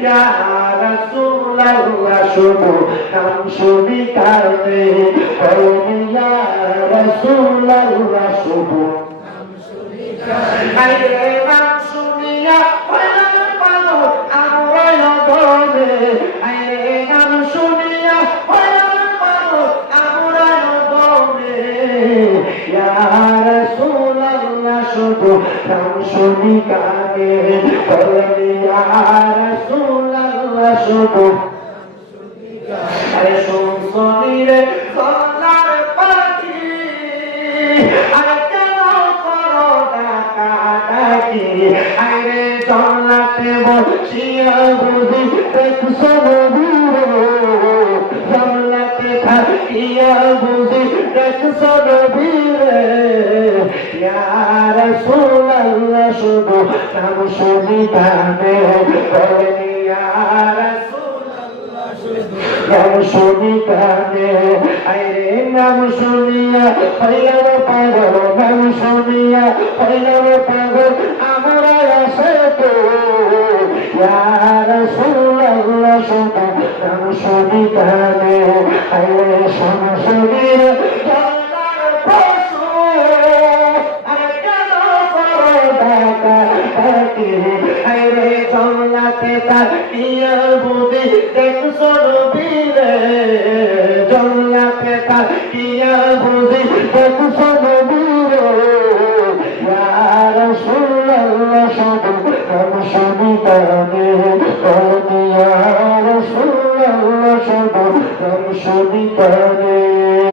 ইয়া রাসূলুল্লাহ শুধু নাম শুনি কানে বলেন ইয়া রাসূলুল্লাহ শুধু নাম শুনি কানে নাম শুনিয়া হইলাম পাগল আমরাই বলে আইরে নাম শুনিয়া হইলাম পাগল আমরাই বলে ইয়া রাসূলুল্লাহ শুধু নাম শুনি কানে বলেন ইয়া রাসূলুল্লাহ শুধু আরে শুনি রে সোনার পাখি আরে কেন করো ডাকাডাকি আরে জন্নাতে বসিয়া বুঝি দেখছো নবীরে জন্নাতে থাকিয়া বুঝি দেখছো নবীরে ইয়া রাসূলুল্লাহ শুধু নাম শুনি কানে বলেন ইয়া নাম শুনি কানে আইরে নাম শুনিয়া হইলাম পাগল নাম শুনিয়া হইলাম পাগল আমরা আসে তো ইয়া রাসূলুল্লাহ শুধু নাম শুনি কানে আইরে শোনা শুনির জানার পশু আর কেন করো ডাকা ডাকি আইরে জন্নাতে তাকিয়া বুঝি দেখছো নবীরে জন্নাতে তাকিয়া বুঝি দেখছো